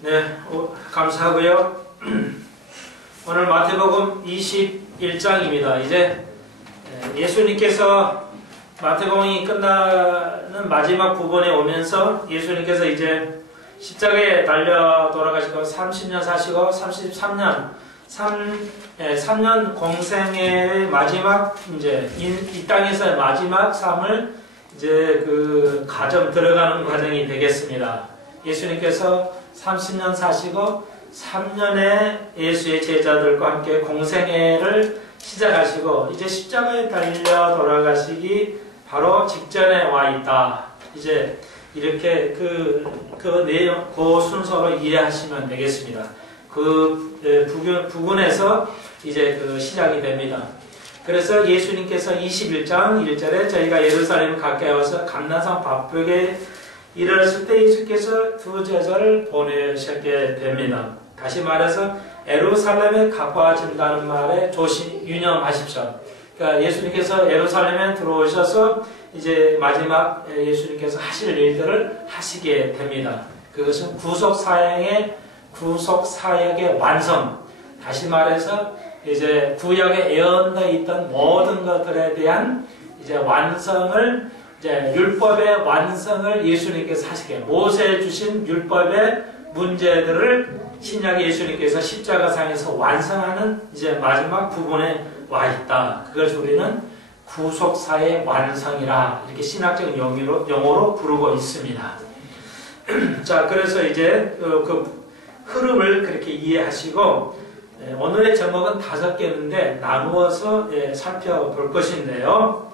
네, 감사하고요. 오늘 마태복음 21장입니다. 이제 예수님께서 마태복음이 끝나는 마지막 부분에 오면서 예수님께서 이제 십자가에 달려 돌아가시고 30년 사시고 33년 3년 공생의 마지막 이제 이 땅에서의 마지막 삶을 이제 그 가정 들어가는 과정이 되겠습니다. 예수님께서 30년 사시고 3년에 예수의 제자들과 함께 공생애를 시작하시고 이제 십자가에 달려 돌아가시기 바로 직전에 와 있다. 이제 이렇게 그 내용, 그 순서로 이해하시면 되겠습니다. 그 부분에서 이제 그 시작이 됩니다. 그래서 예수님께서 21장 1절에 저희가 예루살렘 가까이 와서 감난산 밥벽에 이르렀을 때 예수께서 두 제자를 보내셨게 됩니다. 다시 말해서 예루살렘에 가까워진다는 말에 유념하십시오. 그러니까 예수님께서 예루살렘에 들어오셔서 이제 마지막 예수님께서 하실 일들을 하시게 됩니다. 그것은 구속 사역의 완성. 다시 말해서 이제 구약에 예언되어 있던 모든 것들에 대한 이제 완성을 이제 율법의 완성을 예수님께서 하시게 모세에 주신 율법의 문제들을 신약의 예수님께서 십자가상에서 완성하는 이제 마지막 부분에 와 있다. 그걸 우리는 구속사의 완성이라 이렇게 신학적 용어로 부르고 있습니다. 자, 그래서 이제 그 흐름을 그렇게 이해하시고 오늘의 제목은 5개인데 나누어서 살펴볼 것인데요.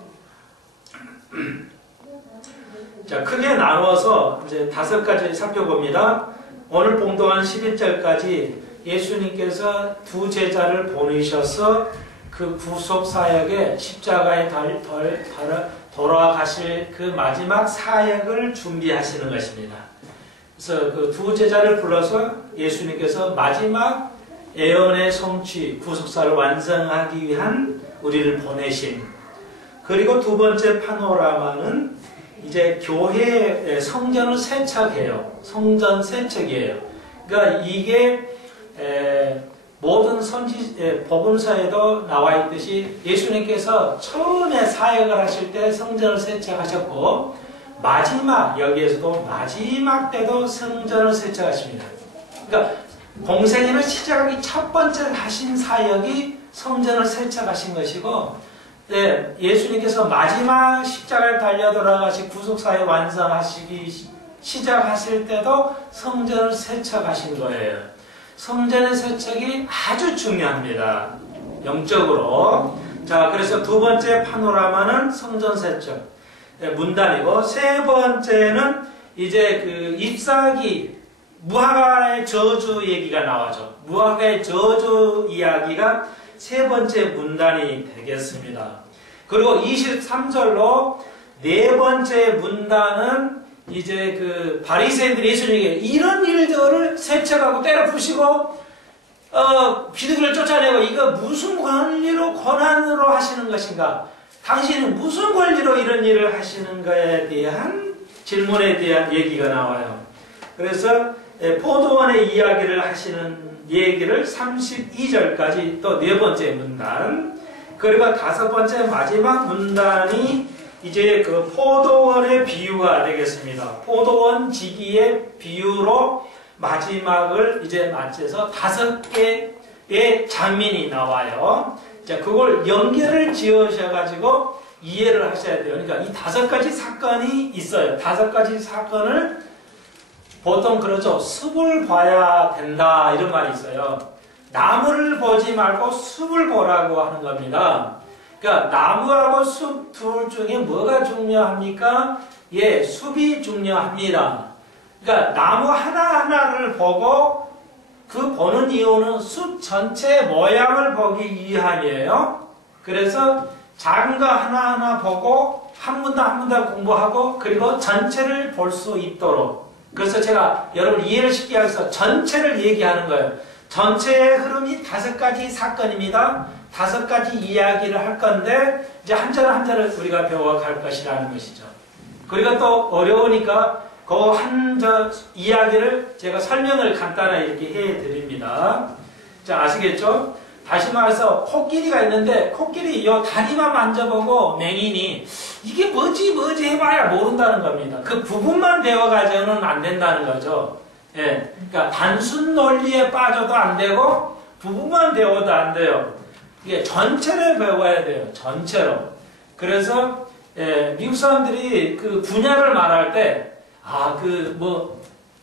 자, 크게 나누어서 이제 5가지 살펴봅니다. 오늘 봉독한 11절까지 예수님께서 두 제자를 보내셔서 그 구속사역에 십자가에 돌아가실 그 마지막 사역을 준비하시는 것입니다. 그래서 그 두 제자를 불러서 예수님께서 마지막 예언의 성취, 구속사를 완성하기 위한 우리를 보내신. 그리고 두 번째 파노라마는 이제 교회의 성전을 세척해요. 성전 세척이에요. 그러니까 이게 모든 복음서에도 나와 있듯이 예수님께서 처음에 사역을 하실 때 성전을 세척하셨고 여기에서도 마지막 때도 성전을 세척하십니다. 그러니까 공생애를 시작하기 첫 번째 하신 사역이 성전을 세척하신 것이고 예수님께서 마지막 십자가에 달려 돌아가시 구속사역 완성하시기 시작하실 때도 성전을 세척하신 거예요. 성전의 세척이 아주 중요합니다. 영적으로. 자, 그래서 두 번째 파노라마는 성전 세척, 문단이고, 세 번째는 이제 그 잎사귀, 무화과의 저주 얘기가 나와죠. 무화과의 저주 이야기가 세 번째 문단이 되겠습니다. 그리고 23절로 네 번째 문단은 이제 그 바리새인들이 예수님에게 이런 일들을 세척하고 때려 부시고 비둘기를 쫓아내고 이거 무슨 권한으로 하시는 것인가? 당신은 무슨 권리로 이런 일을 하시는 거에 대한 질문에 대한 얘기가 나와요. 그래서 포도원의 이야기를 하시는 얘기를 32절까지 또 네 번째 문단, 그리고 다섯 번째 마지막 문단이 이제 그 포도원의 비유가 되겠습니다. 포도원 지기의 비유로 마지막을 이제 맞춰서 5개의 장면이 나와요. 자, 그걸 연결을 지으셔가지고 이해를 하셔야 돼요. 그러니까 이 5가지 사건이 있어요. 5가지 사건을 보통 그러죠. 숲을 봐야 된다 이런 말이 있어요. 나무를 보지 말고 숲을 보라고 하는 겁니다. 그러니까 나무하고 숲 둘 중에 뭐가 중요합니까? 숲이 중요합니다. 그러니까 나무 하나하나를 보고 그 보는 이유는 숲 전체 모양을 보기 위함이에요. 그래서 작은 거 하나하나 보고 한 문단 한 문단 공부하고 그리고 전체를 볼 수 있도록. 그래서 제가 여러분 이해를 쉽게 하기 위해서 전체를 얘기하는 거예요. 전체의 흐름이 5가지 사건입니다. 5가지 이야기를 할 건데 이제 한 절 한 절을 우리가 배워갈 것이라는 것이죠. 그리고 또 어려우니까 이야기를 제가 설명을 간단하게 이렇게 해드립니다. 자, 아시겠죠? 다시 말해서 코끼리가 있는데 코끼리 요 다리만 만져보고 맹인이 이게 뭐지 해봐야 모른다는 겁니다. 그 부분만 배워가지고는 안 된다는 거죠. 예, 그러니까 단순 논리에 빠져도 안 되고 부분만 배워도 안 돼요. 이게 전체를 배워야 돼요. 전체로. 그래서 미국 사람들이 그 분야를 말할 때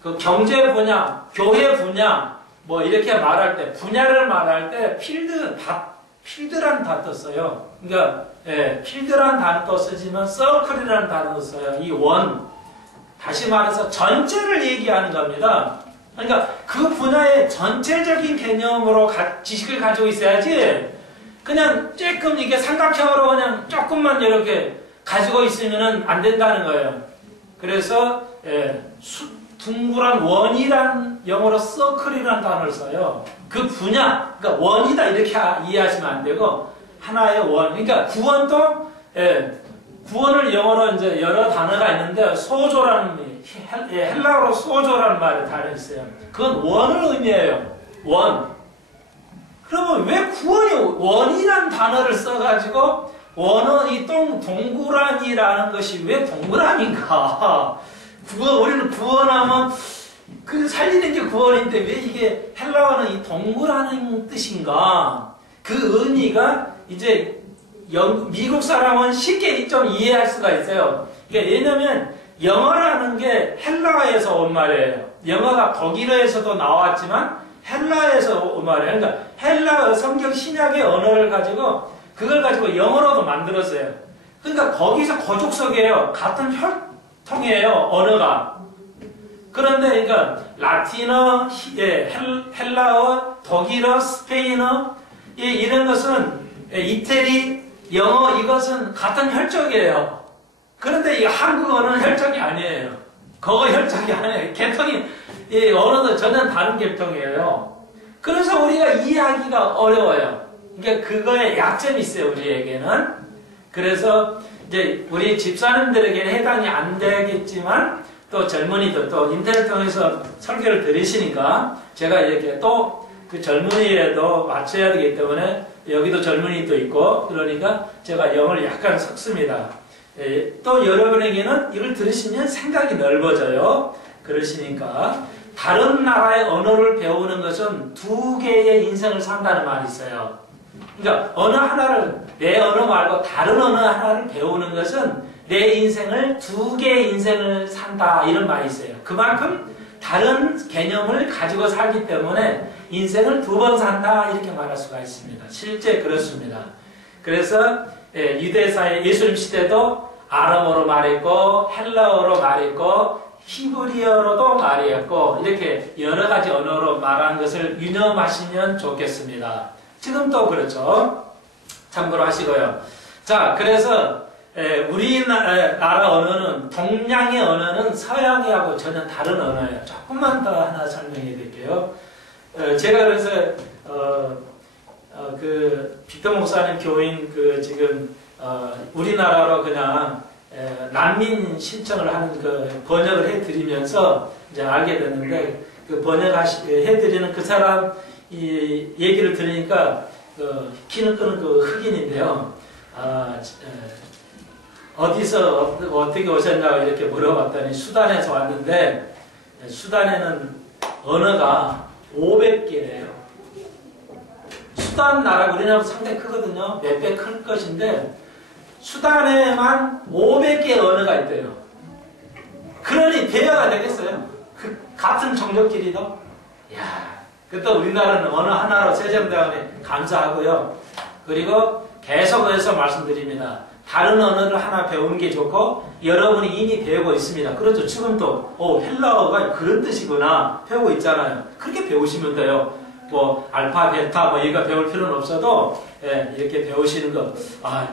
그 경제 분야, 교회 분야 뭐 이렇게 말할 때 분야를 말할 때 필드라는 단어 써요. 그러니까 필드라는 단어도 쓰지만 서클이라는 단어도 써요. 이 다시 말해서 전체를 얘기하는 겁니다. 그러니까 그 분야의 전체적인 개념으로 지식을 가지고 있어야지 그냥 조금 이게 삼각형으로 그냥 조금만 이렇게 가지고 있으면 안 된다는 거예요. 그래서 둥그란 원이란 영어로 서클이라는 단어를 써요. 그 분야, 그러니까 원이다 이렇게 이해하시면 안 되고 하나의 원. 그러니까 구원도 구원을 영어로 이제 여러 단어가 있는데 소조라는 헬라어로 소조라는 말이 단어 있어요. 그건 원을 의미해요. 원. 그러면 왜 구원이 원이라는 단어를 써가지고 원은 이 동그라미라는 것이 왜 동그라미인가? 우리는 구원하면 그 살리는 게 구원인데 왜 이게 헬라어는 이 동그라는 뜻인가? 그 의미가 이제 미국 사람은 쉽게 좀 이해할 수가 있어요. 그러니까 왜냐면 영어라는 게 헬라어에서 온 말이에요. 영어가 독일어에서도 나왔지만 헬라어에서 온 말이에요. 그러니까 헬라어 성경 신약의 언어를 가지고 그걸 가지고 영어로도 만들었어요. 그러니까 거기서 거족석이에요. 같은 혈통이에요. 언어가. 그런데 그러니까 라틴어, 헬라어, 독일어, 스페인어 이런 것은 이태리, 영어 이것은 같은 혈족이에요. 그런데 이 한국어는 혈족이 아니에요. 그거 혈족이 아니에요. 계통이 언어도 전혀 다른 계통이에요. 그래서 우리가 이해하기가 어려워요. 그러니까 그거에 약점이 있어요. 우리에게는. 그래서 이제 우리 집사님들에게는 해당이 안 되겠지만 또 젊은이들 또 인터넷 통해서 설교를 들으시니까 제가 이렇게 또 그 젊은이에도 맞춰야 되기 때문에 여기도 젊은이도 있고 그러니까 제가 영어를 약간 섞습니다. 또 여러분에게는 이걸 들으시면 생각이 넓어져요. 그러시니까 다른 나라의 언어를 배우는 것은 두 개의 인생을 산다는 말이 있어요. 그러니까 언어 하나를 내 언어 말고 다른 언어 하나를 배우는 것은 내 인생을 두 개의 인생을 산다 이런 말이 있어요. 그만큼 다른 개념을 가지고 살기 때문에 인생을 두 번 산다 이렇게 말할 수가 있습니다. 실제 그렇습니다. 그래서 유대사의 예수님 시대도 아람어로 말했고 헬라어로 말했고 히브리어로도 말했고 이렇게 여러 가지 언어로 말한 것을 유념하시면 좋겠습니다. 지금도 그렇죠. 참고로 하시고요. 자, 그래서 우리나라 언어는 동양의 언어는 서양하고 전혀 다른 언어예요. 조금만 더 하나 설명해 드릴게요. 제가 그래서 그 빅터 목사님 교인 그 지금 우리나라로 그냥 난민 신청을 하는 그 번역을 해드리면서 이제 알게 됐는데 그 해드리는 그 사람 이 얘기를 들으니까 키는 끄는 그 흑인인데요. 어디서 어떻게 오셨냐고 이렇게 물어봤더니 수단에서 왔는데 수단에는 언어가 500개래요. 수단 나라 우리나라보다 상당히 크거든요. 몇 배 클 것인데 수단에만 500개의 언어가 있대요. 그러니 대화가 되겠어요? 그 같은 종족끼리도? 이야, 또 우리나라는 언어 하나로 세종대왕에 감사하고요. 그리고 계속해서 말씀드립니다. 다른 언어를 하나 배우는 게 좋고 여러분이 이미 배우고 있습니다. 그렇죠. 지금도 헬라어가 그런 뜻이구나 배우고 있잖아요. 그렇게 배우시면 돼요. 뭐 알파, 베타 뭐 이거 배울 필요는 없어도 이렇게 배우시는 거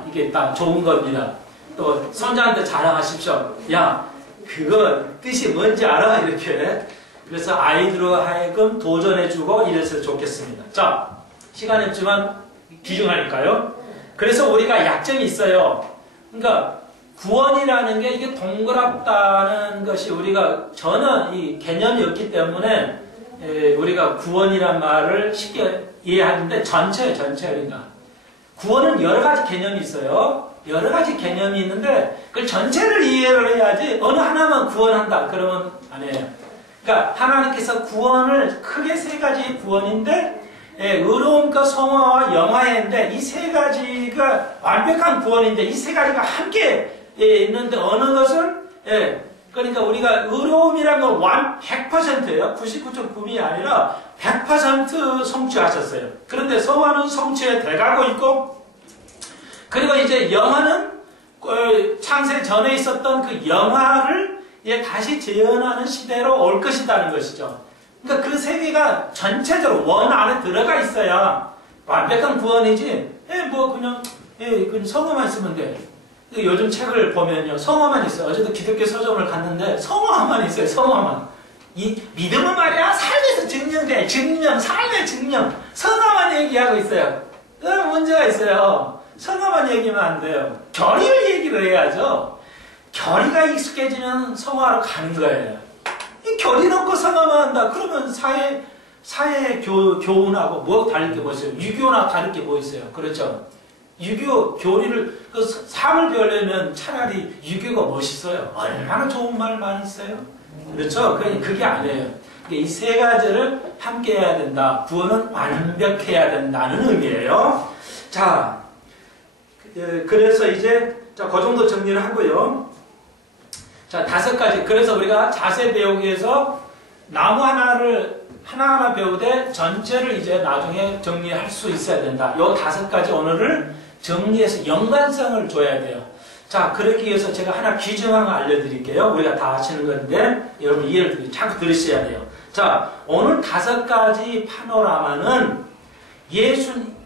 이게 딱 좋은 겁니다. 또 손자한테 자랑하십시오. 야, 그거 뜻이 뭔지 알아? 이렇게. 그래서 아이들로 하여금 도전해주고 이래서 좋겠습니다. 자, 시간이 없지만 귀중하니까요. 그래서 우리가 약점이 있어요. 그러니까 구원이라는 게 이게 동그랗다는 것이 우리가 전혀 이 개념이 없기 때문에 우리가 구원이란 말을 쉽게 이해하는데 전체예요, 그러니까. 구원은 여러 가지 개념이 있어요. 여러 가지 개념이 있는데 그걸 전체를 이해를 해야지 어느 하나만 구원한다 그러면 안 해요. 그러니까 하나님께서 구원을 크게 세 가지 구원인데 의로움과 성화와 영화인데 이 세 가지가 완벽한 구원인데 이 세 가지가 함께 있는데 어느 것은 그러니까 우리가 의로움이란 건 100%예요. 99.9이 아니라 100% 성취하셨어요. 그런데 성화는 성취에 돼가고 있고 그리고 이제 영화는 창세 전에 있었던 그 영화를 다시 재현하는 시대로 올 것이라는 것이죠. 그러니까 그 세 개가 전체적으로 원 안에 들어가 있어야 완벽한 구원이지 뭐 그냥 성화만 있으면 돼. 요즘 책을 보면요 성화만 있어요. 어제도 기독교 서점을 갔는데 성화만 있어요. 성화만. 이 믿음은 말이야 삶에서 증명돼. 삶의 증명. 성화만 얘기하고 있어요. 그런 문제가 있어요. 성화만 얘기하면 안 돼요. 결의를 얘기를 해야죠. 결의가 익숙해지면 성화로 가는 거예요. 이 결의 놓고 성화만 한다. 그러면 사회 교훈하고 뭐 다를 게 뭐 있어요? 유교나 다를 게 뭐 있어요? 그렇죠? 유교 교리를 삶을 배우려면 차라리 유교가 멋있어요. 얼마나 좋은 말 많이 있어요. 그렇죠? 그게 아니에요. 이 세 가지를 함께 해야 된다. 구원은 완벽해야 된다는 의미예요. 자, 그래서 이제 그 정도 정리를 하고요. 자, 5가지. 그래서 우리가 자세 배우기 위해서 나무 하나를 하나하나 배우되 전체를 이제 나중에 정리할 수 있어야 된다. 요 5가지 언어를 정리해서 연관성을 줘야 돼요. 자, 그러기 위해서 제가 하나 기준항을 알려드릴게요. 우리가 다 아시는 건데 여러분 이해를 자꾸 들으셔야 돼요. 자, 오늘 5가지 파노라마는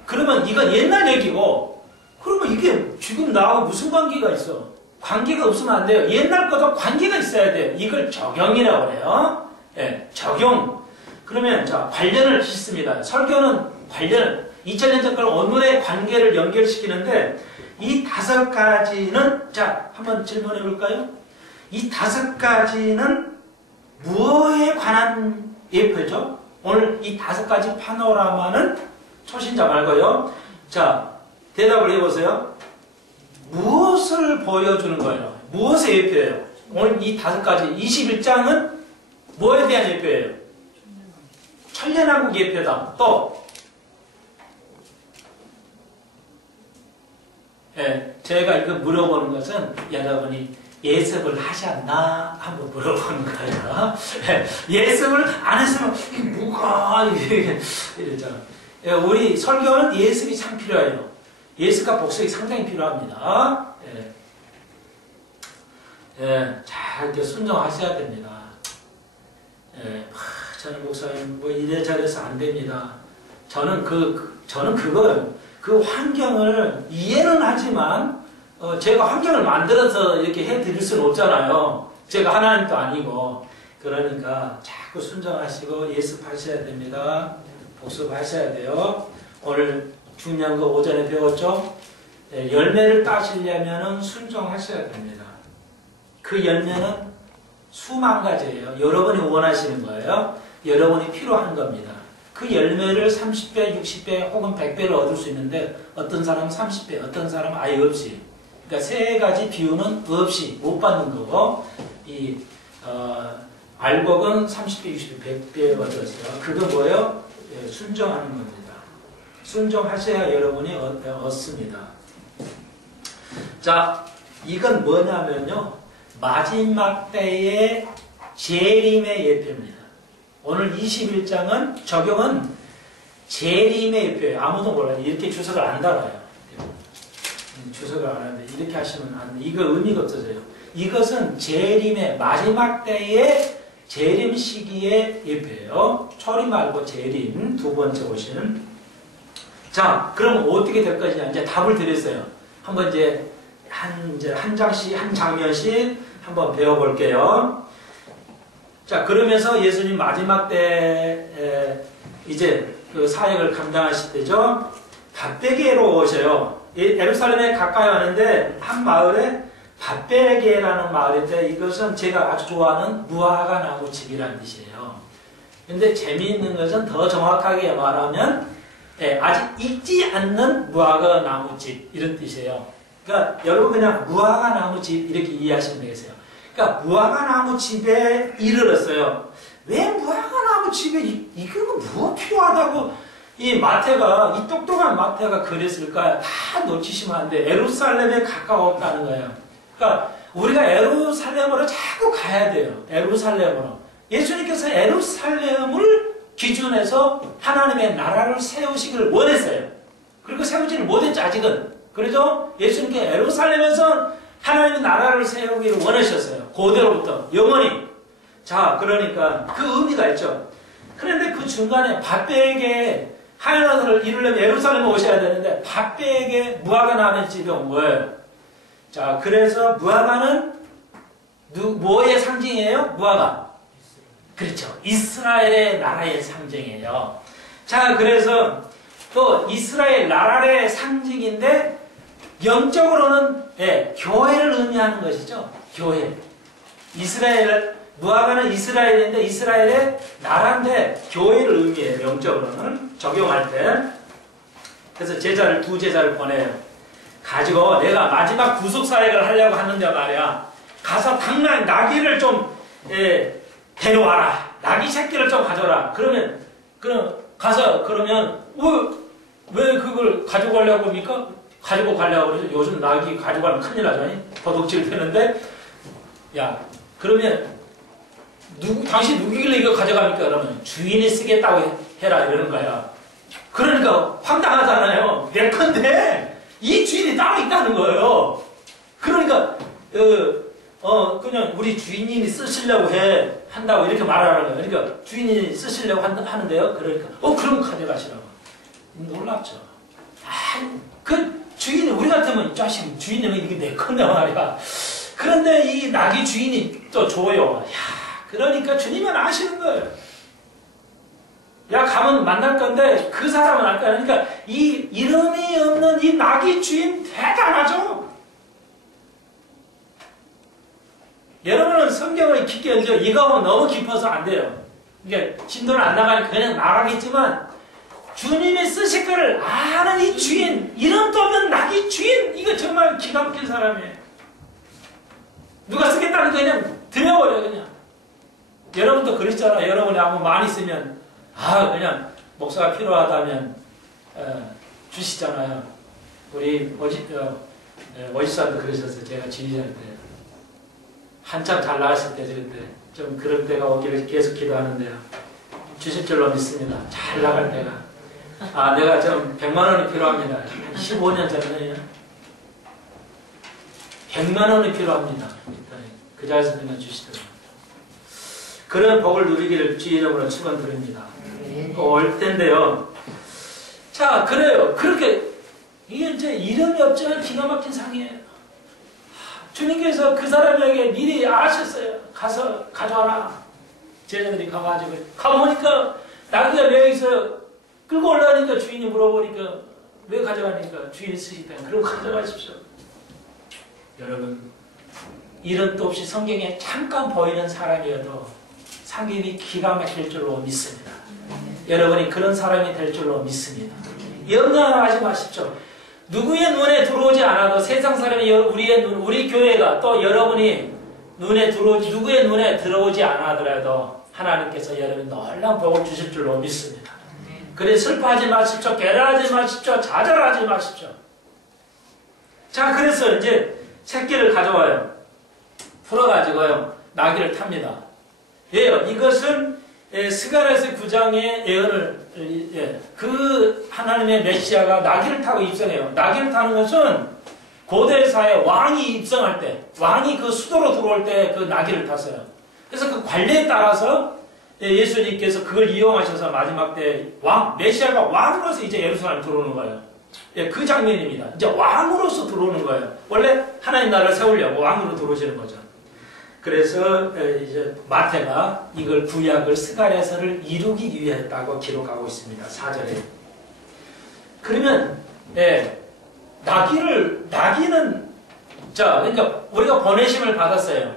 그러면 이건 옛날 얘기고 그러면 이게 지금 나하고 무슨 관계가 있어? 관계가 없으면 안 돼요. 옛날 것도 관계가 있어야 돼요. 이걸 적용이라고 해요. 적용. 그러면 자, 관련을 짓습니다. 설교는 관련 2000년 전 걸 오늘의 관계를 연결시키는데 이 5가지는 자 한번 질문해 볼까요? 이 5가지는 무엇에 관한 예표죠? 오늘 이 5가지 파노라마는 초신자 말고요. 자 대답을 해보세요. 무엇을 보여주는 거예요? 무엇의 예표예요? 오늘 이 5가지 21장은 뭐에 대한 예표예요? 천년왕국 예표다. 또 제가 이거 물어보는 것은 여러분이 예습을 하셨나? 한번 물어보는 거예요. 예습을 안 했으면 이게 뭐가 이러잖아. 우리 설교는 예습이 참 필요해요. 예습과 복습이 상당히 필요합니다. 잘 이렇게 순종하셔야 됩니다. 저는 목사님 뭐 이래저래서 안 됩니다. 저는 그 환경을 이해는 하지만 제가 환경을 만들어서 이렇게 해드릴 수는 없잖아요. 제가 하나님도 아니고. 그러니까 자꾸 순종하시고 예습하셔야 됩니다. 복습하셔야 돼요. 오늘 중요한 거 오전에 배웠죠? 열매를 따시려면 순종하셔야 됩니다. 그 열매는 수만 가지예요. 여러분이 원하시는 거예요. 여러분이 필요한 겁니다. 그 열매를 30배, 60배 혹은 100배를 얻을 수 있는데 어떤 사람은 30배, 어떤 사람은 아예 없이. 그러니까 세 가지 비유는 없이 못 받는 거고 알곡은 30배, 60배, 100배 얻었어요. 그거 뭐예요? 순종하는 겁니다. 순종하셔야 여러분이 얻습니다. 자, 이건 뭐냐면요. 마지막 때의 재림의 예표입니다. 오늘 21장은 적용은 재림의 예표예요. 아무도 몰라요. 이렇게 주석을 안 달아요. 주석을 안 하는데 이렇게 하시면 안 돼. 이거 의미가 없어져요. 이것은 재림의 마지막 때의 재림 시기의 예표예요. 초림 말고 재림 두 번째 오시는. 자, 그럼 어떻게 될 것이냐 이제 답을 드렸어요. 한번 이제 한 장씩 한 장면씩 한번 배워볼게요. 자, 그러면서 예수님 마지막 때 이제 그 사역을 감당하실 때죠. 갓베게로 오셔요. 예루살렘에 가까이 왔는데 한 마을에 밧베게라는 말인데 이것은 제가 아주 좋아하는 무화과 나무 집이라는 뜻이에요. 근데 재미있는 것은 더 정확하게 말하면 아직 익지 않는 무화과 나무 집 이런 뜻이에요. 그러니까 여러분 그냥 무화과 나무 집 이렇게 이해하시면 되겠어요. 그러니까 무화과 나무 집에 이르렀어요. 왜 무화과 나무 집에 이거 뭐 필요하다고 이 마태가 이 똑똑한 마태가 그랬을까? 다 놓치시면 안 돼. 예루살렘에 가까웠다는 거예요. 그러니까 우리가 예루살렘으로 자꾸 가야 돼요. 예루살렘으로. 예수님께서 예루살렘을 기준해서 하나님의 나라를 세우시기를 원했어요. 그리고 세우지를 못했죠, 아직은. 그래서 예수님께 예루살렘에서 하나님의 나라를 세우기를 원하셨어요. 고대로부터 영원히. 자, 그러니까 그 의미가 있죠. 그런데 그 중간에 밧베게 하나님을 이루려면 예루살렘에 오셔야 되는데 밧베게 무화과 나무 집에 온 거예요. 자, 그래서 무화과는 뭐의 상징이에요? 무화과. 그렇죠. 이스라엘의 나라의 상징이에요. 자, 그래서 또 이스라엘 나라의 상징인데 영적으로는 교회를 의미하는 것이죠. 교회. 무화과는 이스라엘인데 이스라엘의 나라인데 교회를 의미해요. 영적으로는 적용할 때. 그래서 두 제자를 보내요. 가지고 내가 마지막 구속사역을 하려고 하는데 말이야. 가서 당장 나귀를 좀 데려와라. 나귀 새끼를 좀 가져라. 그러면 왜 그걸 가지고 가려고 합니까? 가지고 가려고 그러죠. 요즘 나귀 가져가면 큰일 나잖아요. 도둑질 되는데 야 그러면 당신 누구길래 이거 가져갑니까? 그러면 주인이 쓰겠다고 해라 이러는 거야. 그러니까 황당하잖아요. 내 건데 이 주인이 따로 있다는 거예요. 그러니까 그냥 우리 주인님이 쓰시려고 한다고 이렇게 말하는 거예요. 그러니까 주인이 쓰시려고 하는데요. 그러니까 그럼 가져가시라고. 놀랍죠. 그 주인이 우리 같으면 이 자식 주인님은 이게 내 건데 말이야. 그런데 이 나귀 주인이 또 줘요. 그러니까 주님은 아시는 거예요. 야 가면 만날 건데 그 사람은 알 거야. 그러니까 이 이름이 없는 이 나귀 주인 대단하죠. 여러분은 성경을 깊게 읽죠. 이거 너무 깊어서 안 돼요. 그러니까 진도를 안 나가니까 그냥 나가겠지만 주님이 쓰실 거를 아는 이 주인, 이름도 없는 나귀 주인, 이거 정말 기가 막힌 사람이에요. 누가 쓰겠다는 거 그냥 들려버려 그냥. 여러분도 그러시잖아요. 여러분이 아무 많이 쓰면 그냥 목사가 필요하다면 주시잖아요. 우리 어지사도 그러셨어요. 제가 지휘자일 때. 한참 잘 나갔을 때 좀 그런 때가 오기를 계속 기도하는데요. 주실 줄로 믿습니다. 잘 나갈 때가. 내가 좀 100만 원이 필요합니다. 한 15년 전에 100만 원이 필요합니다. 그 자리에서 그냥 주시더라고요. 그런 복을 누리기를 주의 이름으로 축원드립니다. 올 텐데요. 자, 그래요. 그렇게 이게 이제 이름이 없지만 기가 막힌 상이에요. 주님께서 그 사람에게 미리 아셨어요. 가서 가져와라. 제자들이 가보니까 나귀가 왜 있어요? 끌고 올라가니까 주인이 물어보니까 왜 가져가니까 주인이 쓰시다. 그럼 가져가십시오. 여러분 이름도 없이 성경에 잠깐 보이는 사람이어도 상임이 기가 막힐 줄로 믿습니다. 여러분이 그런 사람이 될 줄로 믿습니다. 염려하지 마십시오. 누구의 눈에 들어오지 않아도 세상 사람이 우리 교회가 또 여러분이 누구의 눈에 들어오지 않아더라도 하나님께서 여러분 놀라운 복을 주실 줄로 믿습니다. 그래서 슬퍼하지 마십시오. 괴로워하지 마십시오. 좌절하지 마십시오. 자, 그래서 이제 새끼를 가져와요. 풀어가지고요. 나귀를 탑니다. 왜요? 이것은 스가랴서 9장의 예언을 그 하나님의 메시아가 나귀를 타고 입성해요. 나귀를 타는 것은 고대사의 왕이 입성할 때, 왕이 그 수도로 들어올 때 그 나귀를 탔어요. 그래서 그 관례에 따라서 예수님께서 그걸 이용하셔서 마지막 때 메시아가 왕으로서 이제 예루살렘 들어오는 거예요. 그 장면입니다. 이제 왕으로서 들어오는 거예요. 원래 하나님 나라를 세우려고 왕으로 들어오시는 거죠. 그래서 이제 마태가 이걸 구약을 스가랴서를 이루기 위했다고 기록하고 있습니다. 4절에. 그러면 나귀는 자, 그러니까 우리가 보내심을 받았어요.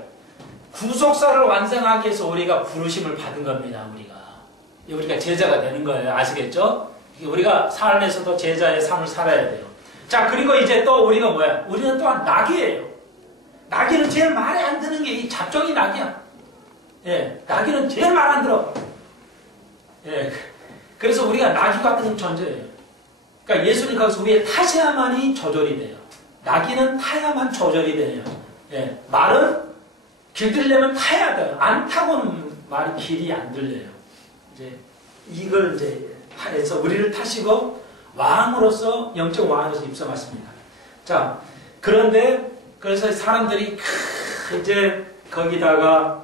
구속사를 완성하기 위해서 우리가 부르심을 받은 겁니다. 우리가 제자가 되는 거예요. 아시겠죠? 우리가 삶에서도 제자의 삶을 살아야 돼요. 자, 그리고 이제 또 우리가 뭐야? 우리는 또한 낙이에요. 낙이는 제일 말이 안 드는 게 이 잡종이 낙이야. 예, 낙이는 제일 말 안 들어. 예, 그래서 우리가 낙이 같은 존재예요. 그러니까 예수님 거기서 위에 타셔야만이 조절이 돼요. 낙이는 타야만 조절이 돼요. 예, 말은 길들려면 타야 돼요. 안 타고는 말이 길이 안 들려요. 이제 이걸 이제 해서 우리를 타시고 왕으로서 영적 왕으로서 입성하십니다. 자, 그런데 그래서 사람들이 이제 거기다가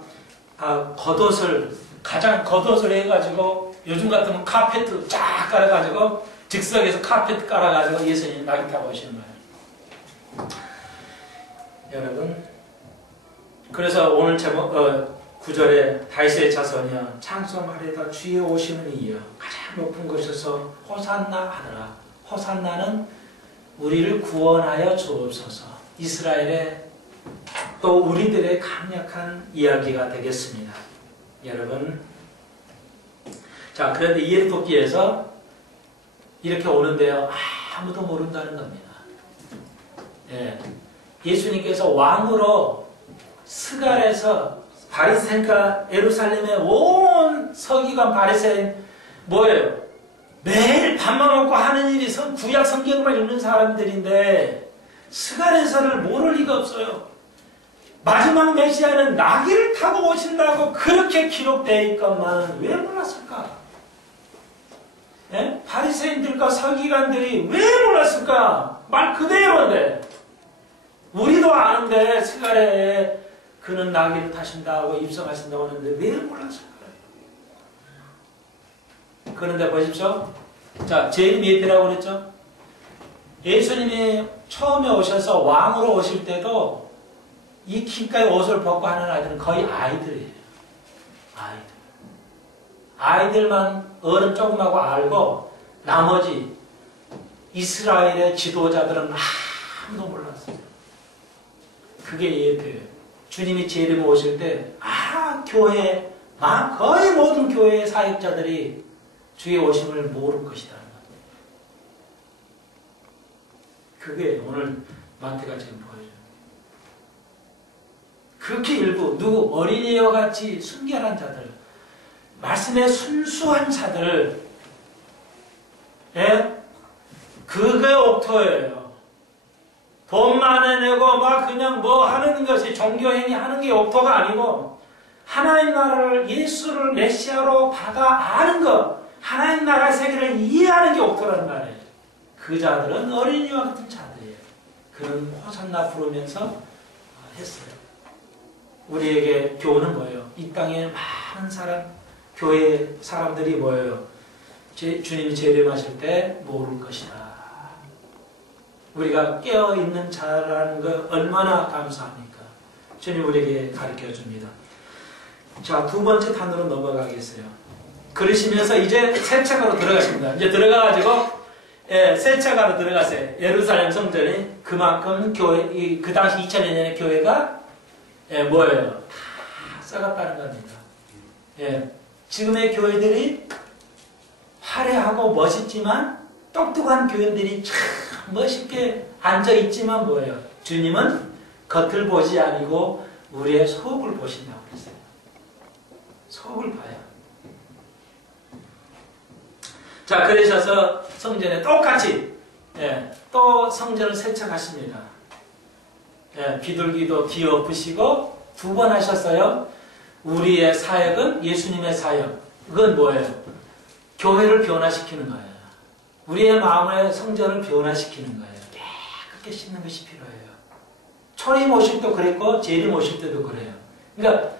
겉옷을 가장 겉옷을 해가지고 요즘 같으면 카페트 쫙 깔아가지고 즉석에서 카페트 깔아가지고 예수님 낙이 타고 오시는 거예요. 여러분, 그래서 오늘 제목 9절에 다윗의 자손이여 찬송하리다 주의 오시는 이여 가장 높은 곳에서 호산나 하더라. 호산나는 우리를 구원하여 주옵소서. 이스라엘의 또 우리들의 강력한 이야기가 되겠습니다. 여러분, 자, 그런데 이해를 돕기 위해서 이렇게 오는데요, 아무도 모른다는 겁니다. 예, 예수님께서 왕으로 스갈에서 바리새인과 예루살렘의 온 서기관 바리새인 뭐예요? 매일 밥만 먹고 하는 일이 구약 성경만 읽는 사람들인데 스갈에서를 모를 리가 없어요. 마지막 메시아는 나귀를 타고 오신다고 그렇게 기록되어 있건만 왜 몰랐을까? 예? 바리새인들과 서기관들이 왜 몰랐을까? 말 그대로인데 우리도 아는데 스갈에 그는 나귀를 타신다고 입성하신다고 하는데 왜 몰랐을까요? 그런데 보십시오. 자, 제 이름이 예표라고 그랬죠? 예수님이 처음에 오셔서 왕으로 오실 때도 이 킹가의 옷을 벗고 하는 아이들은 거의 아이들이에요. 아이들만 어른 조금하고 알고 나머지 이스라엘의 지도자들은 아무도 몰랐어요. 그게 예표예요. 주님이 재림에 오실 때 교회, 거의 모든 교회의 사역자들이 주의 오심을 모를 것이다. 그게 오늘 마태가 지금 보여줘요. 그렇게 일부 어린이와 같이 순결한 자들, 말씀에 순수한 자들, 예? 그게 옥토예요. 돈 많이 내고 막 그냥 뭐 하는 것이 종교행위 하는 게 옥토가 아니고 하나님 나라를 예수를 메시아로 받아 아는 것, 하나님 나라 세계를 이해하는 게 옥토란 말이에요. 그 자들은 어린이와 같은 자들이에요. 그런 호산나 부르면서 했어요. 우리에게 교훈은 뭐예요? 이 땅에 많은 사람, 교회 사람들이 뭐예요? 주님이 재림하실 때 모를 것이다. 우리가 깨어있는 자라는 거 얼마나 감사합니까? 주님 우리에게 가르쳐 줍니다. 자, 두 번째 단으로 넘어가겠어요. 그러시면서 이제 새 차가로 들어가십니다. 이제 들어가가지고 새 차가로 들어갔어요. 예루살렘 성전이 그만큼 교회, 그 당시 2000년 전의 교회가 뭐예요? 다 썩었다는 겁니다. 지금의 교회들이 화려하고 멋있지만 똑똑한 교인들이 참 멋있게 앉아있지만 뭐예요? 주님은 겉을 보지 아니고 우리의 속을 보신다고 그랬어요. 속을 봐요. 자, 그러셔서 성전에 똑같이 또 성전을 세척하십니다. 비둘기도 뒤엎으시고 두 번 하셨어요. 우리의 사역은 예수님의 사역. 그건 뭐예요? 교회를 변화시키는 거예요. 우리의 마음의 성전을 변화시키는 거예요. 깨끗게 씻는 것이 필요해요. 초림 오실 때도 그랬고 재림 오실 때도 그래요. 그러니까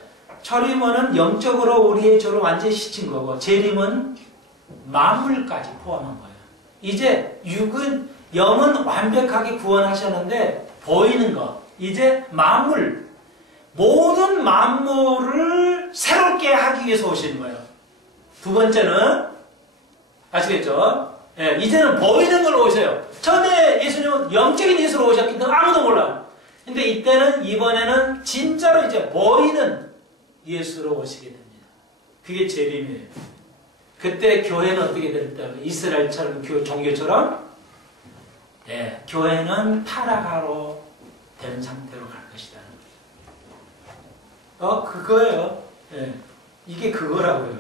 초림은 영적으로 우리의 죄를 완전히 씻은 거고 재림은 만물까지 포함한 거예요. 이제 영은 완벽하게 구원하셨는데 보이는 것, 이제 모든 만물을 새롭게 하기 위해서 오시는 거예요. 두 번째는 아시겠죠? 이제는 보이는 걸로 오세요. 처음에 예수님은 영적인 예수로 오셨기 때문에 아무도 몰라요. 근데 이때는 이번에는 진짜로 이제 보이는 예수로 오시게 됩니다. 그게 재림이에요. 그때 교회는 어떻게 될까? 이스라엘처럼 종교처럼 교회는 타락하러 된 상태로 갈 것이다. 그거예요. 이게 그거라고요.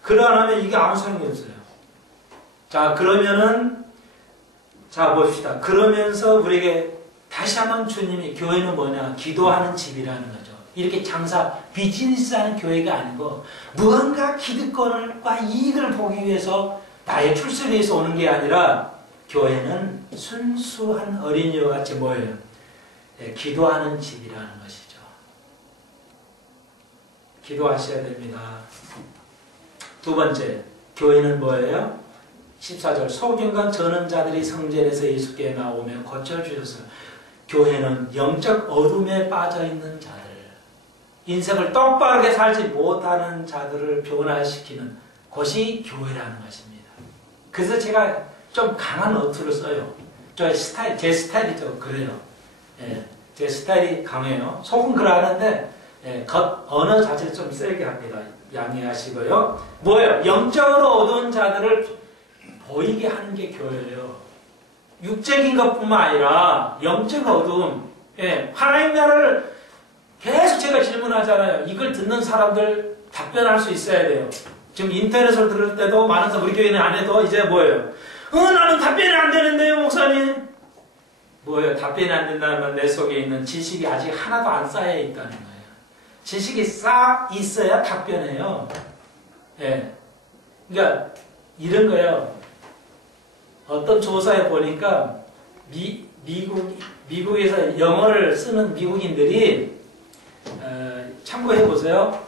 그러려면 이게 아무 소용이 없어요. 자, 그러면은 자 봅시다. 그러면서 우리에게 다시 한번 주님이 교회는 뭐냐? 기도하는 집이라는 거죠. 이렇게 비즈니스하는 교회가 아니고 무언가 기득권과 이익을 보기 위해서 나의 출세를 위해서 오는 게 아니라 교회는 순수한 어린이와 같이 뭐예요? 기도하는 집이라는 것이죠. 기도하셔야 됩니다. 두 번째, 교회는 뭐예요? 14절, 소경과 저는 자들이 성전에서 예수께 나오며 고쳐주셨어요. 교회는 영적 어둠에 빠져있는 자들, 인생을 똑바르게 살지 못하는 자들을 변화시키는 곳이 교회라는 것입니다. 그래서 제가 좀 강한 어투를 써요. 제 스타일이죠. 그래요. 제 스타일이 강해요. 속은 그러는데 언어 자체를 좀 세게 합니다. 양해하시고요. 뭐예요? 영적으로 어두운 자들을 보이게 하는 게 교회예요. 육적인 것뿐만 아니라 영적 어두움. 하나님 나라를 계속 제가 질문하잖아요. 이걸 듣는 사람들 답변할 수 있어야 돼요. 지금 인터넷을 들을 때도 많은 사람, 우리 교회는 안 해도 이제 뭐예요? 나는 답변이 안 되는데요, 목사님. 뭐예요? 답변이 안 된다면 내 속에 있는 지식이 아직 하나도 안 쌓여 있다는 거예요. 지식이 쌓여 있어야 답변해요. 그러니까 이런 거예요. 어떤 조사에 보니까 미국에서 영어를 쓰는 미국인들이 참고해 보세요.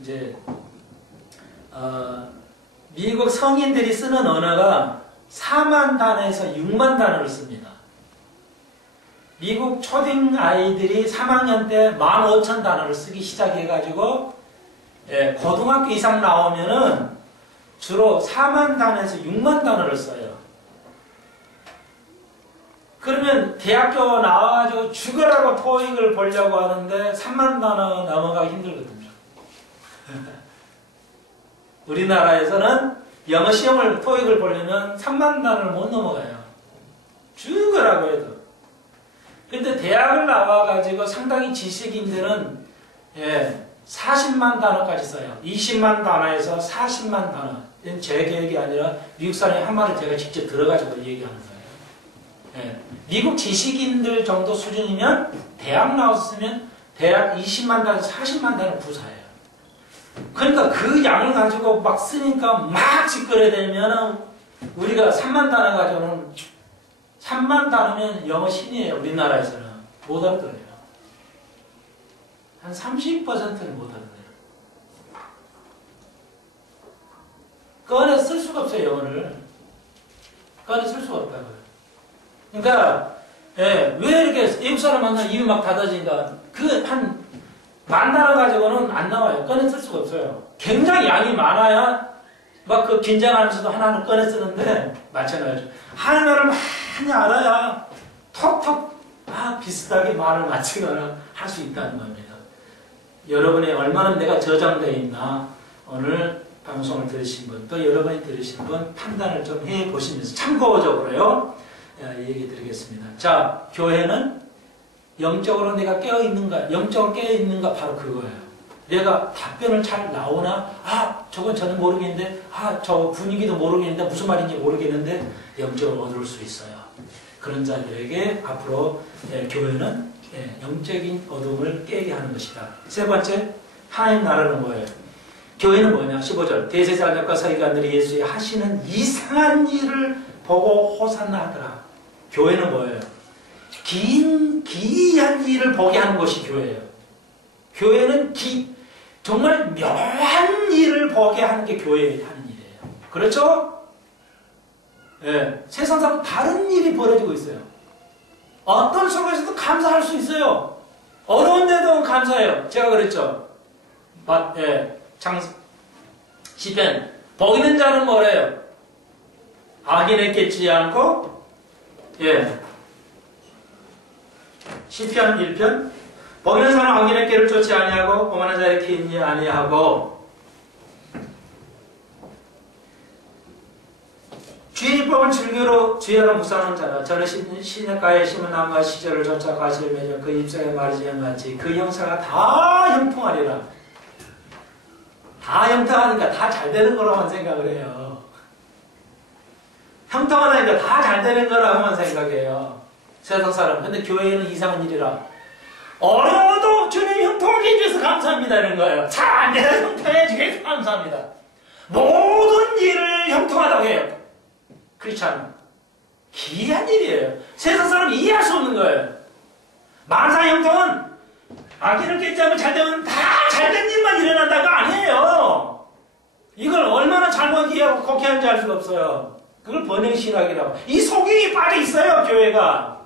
이제 미국 성인들이 쓰는 언어가 4만 단어에서 6만 단어를 씁니다. 미국 초등 아이들이 3학년 때 15,000단어를 쓰기 시작해가지고 고등학교 이상 나오면은 주로 4만 단어에서 6만 단어를 써요. 그러면 대학교 나와가지고 죽으라고 토익을 보려고 하는데 3만 단어 넘어가기 힘들거든요. 우리나라에서는 영어 시험을 토익을 보려면 3만 단어를 못 넘어가요. 죽으라고 해도. 근데 대학을 나와가지고 상당히 지식인들은 40만 단어까지 써요. 20만 단어에서 40만 단어. 이건 제 계획이 아니라 미국 사람이 한 말을 제가 직접 들어가지고 얘기하는 거예요. 미국 지식인들 정도 수준이면 대학 나왔으면 대학 20만 단어, 40만 단어 부사예요. 그러니까 그 양을 가지고 막 쓰니까 막 짓거려대면 우리가 3만 단어 가지고는 3만 단어면 영어 신이에요. 우리나라에서는 못 알아들어요. 한 30%는 못 알아들어요. 꺼내 쓸 수가 없어요. 영어를 꺼내 쓸 수가 없다고요. 그러니까 왜 이렇게 외국 사람 만나면 입이 막 닫아지니까 그 한 10,000단어 가지고는 안 나와요. 꺼내 쓸 수가 없어요. 굉장히 양이 많아야 막 그 긴장하면서도 하나는 꺼내 쓰는데 마찬가지죠. 하나를 많이 알아야 톡톡 비슷하게 말을 맞추거나 할 수 있다는 겁니다. 여러분이 얼마나 내가 저장되어 있나 오늘 방송을 들으신 분 또 여러분이 들으신 분 판단을 좀 해보시면서 참고적으로요. 얘기 드리겠습니다. 자, 교회는 영적으로 내가 깨어있는가, 영적으로 깨어있는가 바로 그거예요. 내가 답변을 잘 나오나, 저건 저는 모르겠는데, 저 분위기도 모르겠는데, 무슨 말인지 모르겠는데, 영적으로 얻을 수 있어요. 그런 자들에게 앞으로 교회는 영적인 어둠을 깨게 하는 것이다. 세 번째, 하나님 나라는 뭐예요? 교회는 뭐냐? 15절. 대제사장과 서기관들이 예수의 하시는 이상한 일을 보고 호산나 하더라. 교회는 뭐예요? 기이한 일을 보게 하는 것이 교회예요. 교회는 정말 묘한 일을 보게 하는 게 교회에 하는 일이에요. 그렇죠? 세상사람 다른 일이 벌어지고 있어요. 어떤 속에서도 감사할 수 있어요. 어려운데도 감사해요. 제가 그랬죠. 시편 복 있는 자는 뭐래요? 악인에 깨지지 않고 시편 1편 먹이는 사람 악인의 길을 쫓지 아니하고 오만한 자의 길 있지 아니하고 주의 법을 즐기러 주의하러 묵상하는 자라 저는 시냇가에 심은 나무와 시절을 쫓아 가시를 맺어 그 잎사에 마르지 않같이 그 형사가 다 형통하리라. 다 형통하니까 다 잘 되는 거라고만 생각을 해요. 형통하다니까 다 잘 되는 거라고만 생각해요. 세상 사람. 근데 교회에는 이상한 일이라. 어려워도 주님 형통하게 해주셔서 감사합니다. 이런 거예요. 잘 안 되는 형통해 주셔서 감사합니다. 모든 일을 형통하다고 해요. 그렇지 않아요. 기이한 일이에요. 세상 사람이 이해할 수 없는 거예요. 만사 형통은 악기를 깨지 않으면 잘 되면 다 잘된 일만 일어난다가 아니에요. 이걸 얼마나 잘못 이해하고 곡해하는지 알 수가 없어요. 그걸 번영신학이라고. 이 속이 빠져 있어요, 교회가.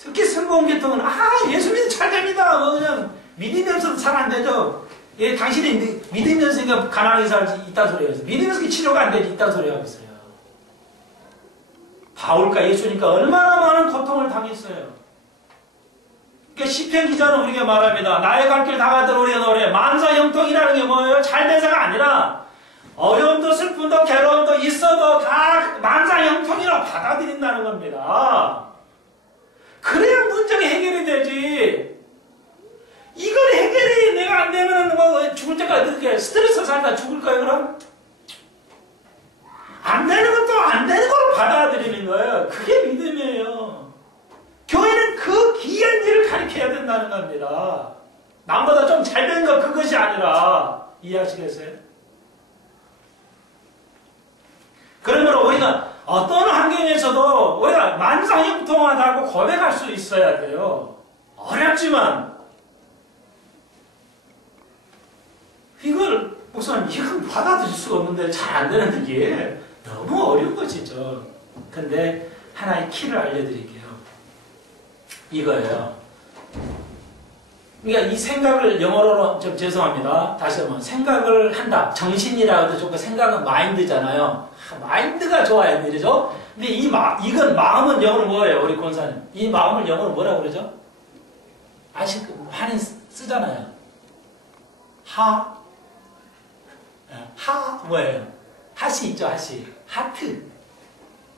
특히 성공계통은, 예수 믿으면 잘 됩니다. 그냥 믿음이 없어도 잘 안 되죠. 예, 당신이 믿음이 없으니까 가난하게 살지, 이딴 소리 하고 있어요. 믿음이 없으니까 치료가 안 되지, 이딴 소리 하고 있어요. 바울과 예수니까 얼마나 많은 고통을 당했어요. 그러니까 시편 기자는 우리에게 말합니다. 나의 갈 길 다 가도록 우리가 노래. 만사 형통이라는 게 뭐예요? 잘돼서가 아니라 어려움도 슬픔도 괴로움도 있어도 다 만사 형통이라고 받아들인다는 겁니다. 그래야 문제가 해결이 되지. 이걸 해결이 내가 안 되면 뭐 죽을 때까지 어떻게 스트레스 살다 죽을까요 그럼? 안 되는 건 또 안 되는 걸로 받아들이는 거예요. 그게 믿음이에요. 교회는 그 귀한 일을 가르쳐야 된다는 겁니다. 남보다 좀 잘된 거 그것이 아니라 이해하시겠어요? 그러므로 우리가 어떤 환경에서도 우리가 만사형통하다고 고백할 수 있어야 돼요. 어렵지만 이걸 우선 이건 받아들일 수가 없는데 잘 안 되는 게 너무 어려운 것이죠. 근데 하나의 키를 알려드릴게요. 이거예요. 그러니까 이 생각을 영어로 좀 죄송합니다. 다시 한번 생각을 한다. 정신이라고도 좋고 생각은 마인드잖아요. 마인드가 좋아야 되죠. 근데 이건 마음은 영어로 뭐예요? 우리 권사님. 이 마음을 영어로 뭐라고 그러죠? 한인 쓰잖아요. 뭐예요? 하시 있죠, 하시. 하트.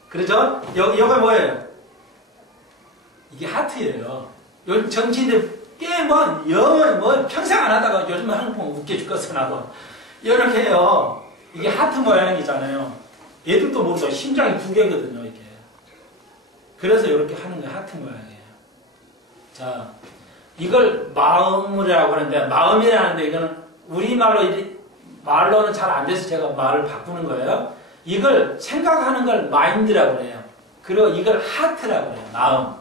그렇죠? 여기가 뭐예요? 이게 하트예요. 요즘 정치인들 영어 평생 안 하다가 요즘 한국 웃겨 죽겠어 나고. 이렇게 해요. 이게 하트 모양이잖아요. 얘들도 모르죠. 심장이 2개거든요, 이게. 그래서 이렇게 하는 게 하트 모양이에요. 자, 이걸 마음이라고 하는데, 마음이라는데 이거는 말로는 잘 안 돼서 제가 말을 바꾸는 거예요. 이걸 생각하는 걸 마인드라고 그래요. 그리고 이걸 하트라고 그래요. 마음.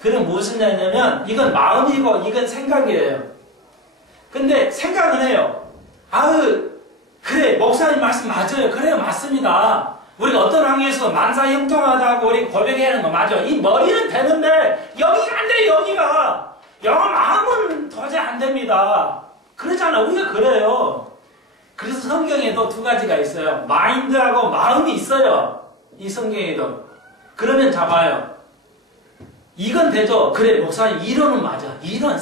그럼 무슨 얘기냐면 이건 마음이고 이건 생각이에요. 근데 생각은 해요. 그래 목사님 말씀 맞아요. 그래요 맞습니다. 우리가 어떤 환경에서 만사형통하다고 우리 고백해야 하는 거 맞아요. 이 머리는 되는데 여기가 안 돼요. 여기가. 마음은 도저히 안 됩니다. 그러잖아. 우리가 그래요. 그래서 성경에도 2가지가 있어요. 마인드하고 마음이 있어요. 이 성경에도. 그러면 잡아요. 이건 되죠. 그래 목사님 이론은 맞아. 이론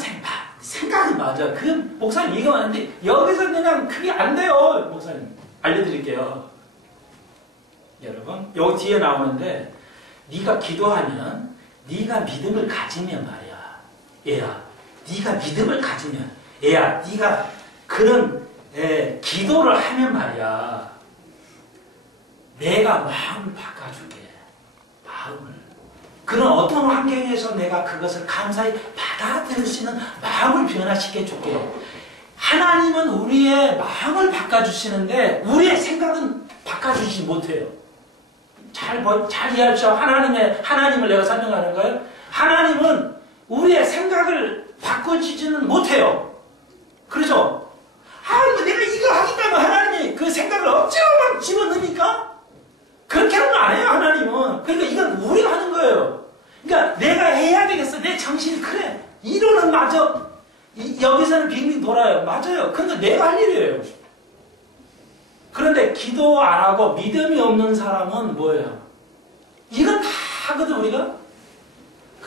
생각이 맞아. 그 목사님 이거 맞는데 여기서 그냥 그게 안 돼요. 목사님 알려드릴게요. 여러분 여기 뒤에 나오는데 네가 기도하면 네가 믿음을 가지면 말이야. 얘야 네가 믿음을 가지면 얘야 네가 그런 기도를 하면 말이야. 내가 마음을 바꿔줄게. 마음을. 그런 어떤 환경에서 내가 그것을 감사히 받아들일 수 있는 마음을 변화시켜줄게. 하나님은 우리의 마음을 바꿔주시는데 우리의 생각은 바꿔주시지 못해요. 잘 이해하십시오. 하나님을 내가 설명하는 거예요. 하나님은 우리의 생각을 바꿔주지는 못해요. 그렇죠? 내가 이거 하겠다고 하나님이 그 생각을 억지로 막 집어넣으니까? 그렇게는 안 해요, 하나님은. 그러니까 이건 우리가 하는 거예요. 그러니까 내가 해야 되겠어. 내 정신이 그래. 이론은 맞아. 여기서는 빙빙 돌아요. 맞아요. 그런데 내가 할 일이에요. 그런데 기도 안 하고 믿음이 없는 사람은 뭐예요? 이건 다 하거든, 우리가?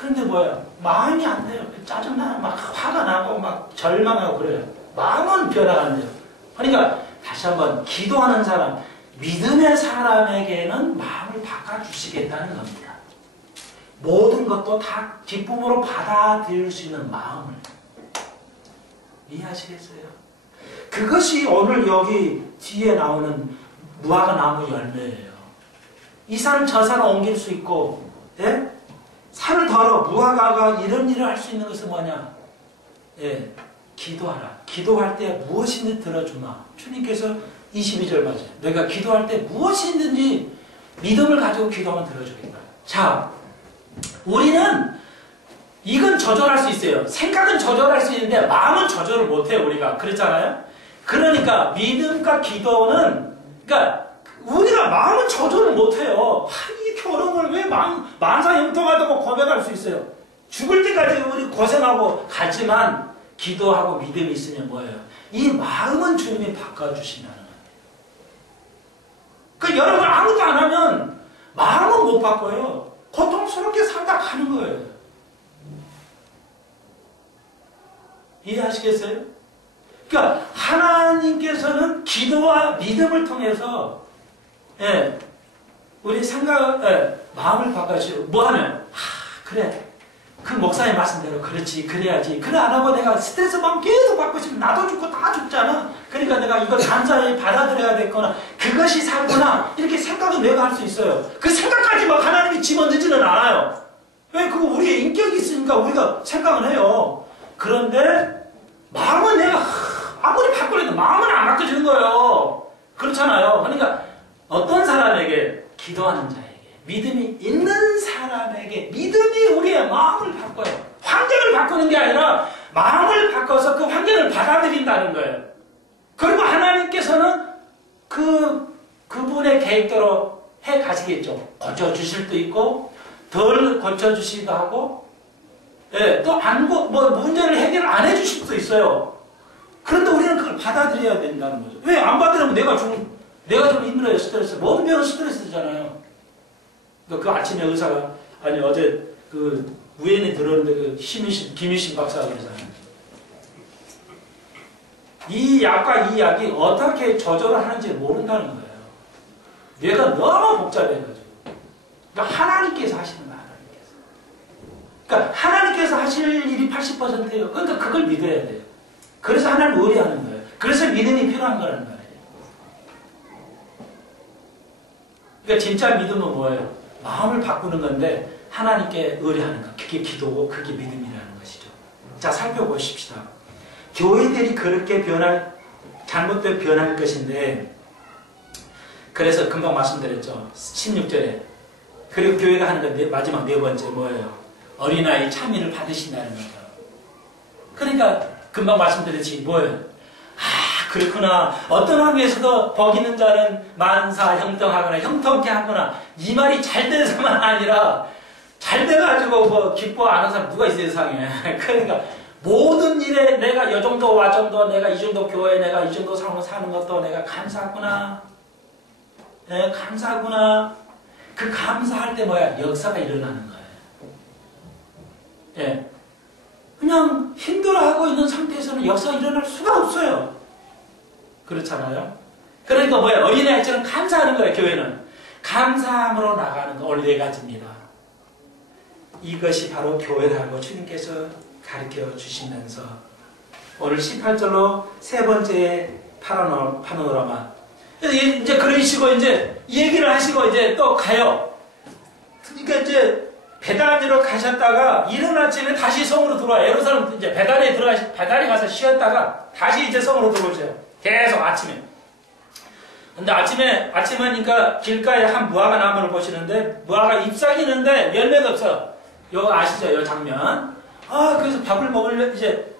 그런데 뭐야? 마음이 안 돼요. 짜증나요. 막 화가 나고 막 절망하고 그래요. 마음은 변화가 안 돼요. 그러니까 다시 한번 기도하는 사람, 믿음의 사람에게는 마음을 바꿔주시겠다는 겁니다. 모든 것도 다 기쁨으로 받아들일 수 있는 마음을. 이해하시겠어요? 그것이 오늘 여기 뒤에 나오는 무화과 나무 열매예요. 이 산을 저 산을 옮길 수 있고, 예? 산을 덜어 무화과가 이런 일을 할 수 있는 것은 뭐냐? 예, 기도하라. 기도할 때 무엇이든지 들어주마. 주님께서 22절 맞아요. 내가 기도할 때 무엇이든지 믿음을 가지고 기도하면 들어주겠다. 자, 우리는 이건 조절할 수 있어요. 생각은 조절할 수 있는데 마음은 조절을 못해요. 우리가 그렇잖아요. 그러니까 믿음과 기도는 그러니까 우리가 마음은 조절을 못해요. 이 결혼을 왜 만사형통하다고 고백할 수 있어요. 죽을 때까지 우리 고생하고 가지만 기도하고 믿음이 있으면 뭐예요? 이 마음은 주님이 바꿔주신다는 거예요. 그러니까 여러분 아무도 안 하면 마음은 못 바꿔요. 고통스럽게 살다 가는 거예요. 이해하시겠어요? 그러니까 하나님께서는 기도와 믿음을 통해서 예, 우리 생각, 마음을 바꿔주시고 뭐 하면 그래 그 목사님 말씀대로 그렇지 그래야지 그래 안 하고 내가 스트레스만 계속 받고 있으면 나도 죽고 다 죽잖아. 그러니까 내가 이걸 감사히 받아들여야 됐거나 그것이 살구나 이렇게 생각은 내가 할 수 있어요. 그 생각까지 막 하나님이 집어넣지는 않아요. 왜? 그거 우리의 인격이 있으니까 우리가 생각은 해요. 그런데 마음은 내가 아무리 바꾸려도 마음은 안 바꿔지는 거예요. 그렇잖아요. 그러니까 어떤 사람에게 기도하는 자에게 믿음이 있는 사람에게 믿음이 우리의 마음을 바꿔요. 환경을 바꾸는 게 아니라 마음을 바꿔서 그 환경을 받아들인다는 거예요. 그리고 하나님께서는 그분의 계획대로 해 가시겠죠. 고쳐주실 수도 있고 덜 고쳐주시기도 하고 예, 또 문제를 해결 안 해주실 수도 있어요. 그런데 우리는 그걸 받아들여야 된다는 거죠. 왜 안 받으려면 내가 좀 힘들어요. 스트레스. 모든 병은 스트레스잖아요. 그 아침에 의사가 어제 그 우연히 들었는데 그 김희신 박사가 그러잖아요. 이 약과 이 약이 어떻게 조절을 하는지 모른다는 거예요. 뇌가 너무 복잡해가지고. 그러니까 하나님께서 하시는 거예요. 그러니까 하나님께서 하실 일이 80%예요. 그러니까 그걸 믿어야 돼요. 그래서 하나님을 의뢰하는 거예요. 그래서 믿음이 필요한 거라는 거예요. 그러니까 진짜 믿음은 뭐예요? 마음을 바꾸는 건데 하나님께 의뢰하는 것. 그게 기도고 그게 믿음이라는 것이죠. 자, 살펴보십시다. 교회들이 그렇게 잘못되어 변할 것인데 그래서 금방 말씀드렸죠. 16절에 그리고 교회가 하는 건 마지막 네 번째 뭐예요? 어린아이 참여를 받으신다는 거죠. 그러니까 금방 말씀드렸지 뭐예요? 그렇구나. 어떤 환경에서도 복 있는 자는 만사 형통하거나 형통케 하거나 이 말이 잘 돼서만 아니라 잘 돼가지고 뭐 기뻐 안 하는 사람 누가 있어요 세상에. 그러니까 모든 일에 내가 이 정도 와 정도 내가 이 정도 교회 내가 이 정도 삶을 사는 것도 내가 감사하구나. 네, 감사하구나. 그 감사할 때 뭐야? 역사가 일어나는 거예요. 예. 그냥 힘들어하고 있는 상태에서는 역사가 일어날 수가 없어요. 그렇잖아요. 그러니까 뭐야? 어린아이처럼 감사하는 거예요. 교회는. 감사함으로 나가는 거 오늘 네 가지입니다. 이것이 바로 교회라고 주님께서 가르쳐 주시면서 오늘 18절로 세 번째 파노라마 이제 그러시고 이제 얘기를 하시고 이제 또 가요. 그러니까 이제 베다니로 가셨다가 이른 아침에 다시 성으로 들어와. 예루살렘 이제 베다니 가서 쉬었다가 다시 이제 성으로 들어오세요. 계속 아침에. 근데 아침이니까 길가에 한 무화과 나무를 보시는데 무화과 잎사귀 있는데 열매가 없어. 이거 아시죠? 이 장면. 그래서 밥을 먹으려 이제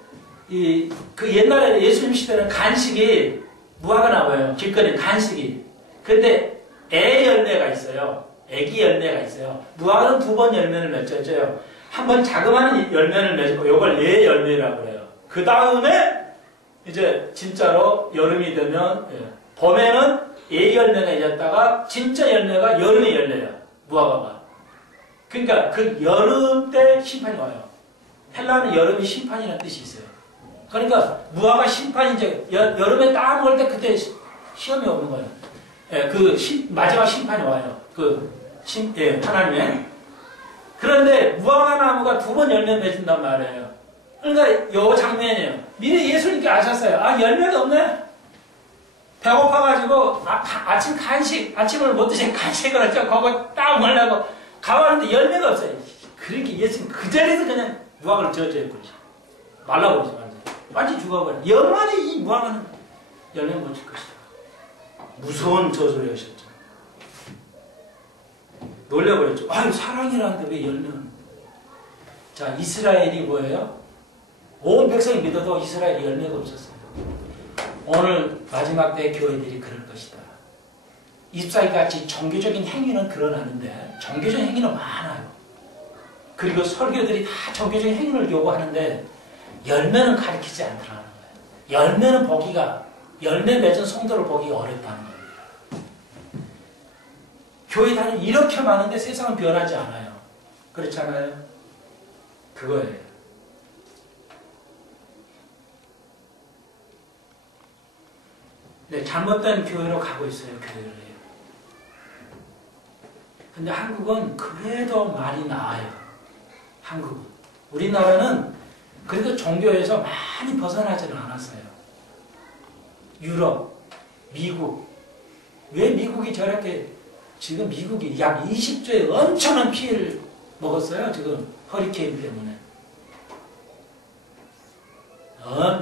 그 옛날에 예수님 시대는 간식이 무화과 나무예요. 길거리 간식이. 근데 애 열매가 있어요. 애기 열매가 있어요. 무화과는 두 번 열매를 맺어줘요. 한 번 자그마한 열매를 맺고 요걸 애 열매라고 해요. 그 다음에 이제 진짜로 여름이 되면 봄에는 애 열매가 있었다가 진짜 열매가 여름의 열매예요. 무화과가. 그러니까 그 여름 때 심판이 와요. 헬라는 여름이 심판이라는 뜻이 있어요. 그러니까 무화과 심판이 이제 여름에 딱 먹을 때 그때 시험이 오는 거예요. 예, 마지막 심판이 와요. 하나님의. 그런데 무화과 나무가 2번 열매 맺는단 말이에요. 그러니까 요 장면이에요. 미리 예수님께 아셨어요. 아, 열매가 없네. 배고파가지고 아침 간식, 아침을 못 드신 간식을 했죠. 그거 딱 먹으려고 가봤는데 열매가 없어요. 그러니까 예수님 그 자리에서 그냥 무화과를 저어버리죠. 말라버리죠. 완전히 죽어버려요. 영원히 이 무화과는 열매 못 줄 것이다. 무서운 저주를 하셨죠. 놀려버렸죠. 아유, 사랑이라는데 왜 열매는. 자, 이스라엘이 뭐예요? 온 백성이 믿어도 이스라엘이 열매가 없었어요. 오늘 마지막 때 교회들이 그럴 것이다. 잎사귀같이 종교적인 행위는 드러나는데 종교적인 행위는 많아요. 그리고 설교들이 다 종교적인 행위를 요구하는데 열매는 가리키지 않더라는 거예요. 열매는 열매 맺은 성도를 보기가 어렵다는 거예요. 교회 다니면 이렇게 많은데 세상은 변하지 않아요. 그렇지 않아요? 그거예요. 네, 잘못된 교회로 가고 있어요. 교회를. 근데 한국은 그래도 많이 나아요. 한국은. 우리나라는 그래도 종교에서 많이 벗어나지는 않았어요. 유럽, 미국. 왜 미국이 저렇게 지금 미국이 약 20조의 엄청난 피해를 먹었어요. 지금 허리케인 때문에.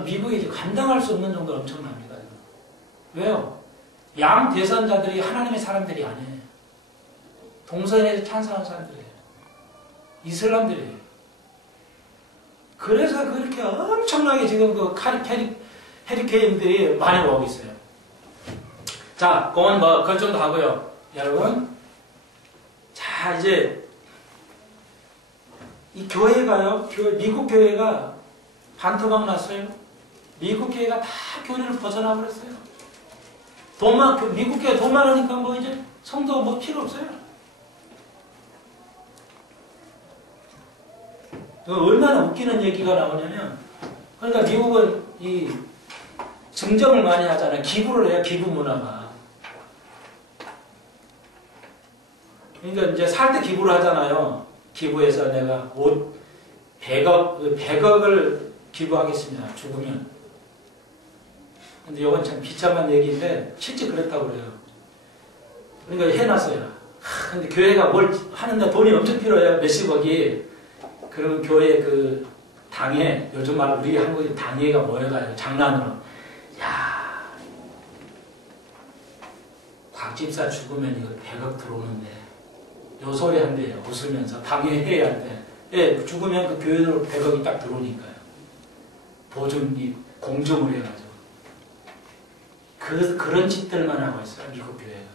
미국이 감당할 수 없는 정도로 엄청납니다. 왜요? 양 대선자들이 하나님의 사람들이 아니에요. 동성애에 찬성하는 사람들이에요. 이슬람들이에요. 그래서 그렇게 엄청나게 지금 그 해리케인들이 많이 오고 있어요. 자, 그건 그건 좀 더 하고요. 여러분. 자, 이제 이 교회가요. 미국 교회가 반토막 났어요. 미국 교회가 다 교회를 벗어나 버렸어요. 미국 교회 돈 많으니까 뭐 이제 성도 뭐 필요 없어요. 얼마나 웃기는 얘기가 나오냐면, 그러니까 미국은 이 증정을 많이 하잖아요. 기부를 해요. 기부 문화가. 그러니까 이제 살 때 기부를 하잖아요. 기부해서 내가 옷 100억을 기부하겠습니다. 죽으면. 근데 이건 참 비참한 얘기인데 실제 그렇다고 그래요. 그러니까 해놨어요. 근데 교회가 뭘 하는데 돈이 엄청 필요해요. 몇십억이. 그러면 교회 그 당회, 요즘 말 우리 한국인 당회가 모여가지고 장난으로, 야, 곽 집사 죽으면 이거 100억 들어오는데, 요 소리 한대요. 웃으면서 당회 회의할 때, 예, 죽으면 그 교회로 100억이 딱 들어오니까요. 보증이 공정을 해가지고. 그런 짓들만 하고 있어요. 미국 교회가.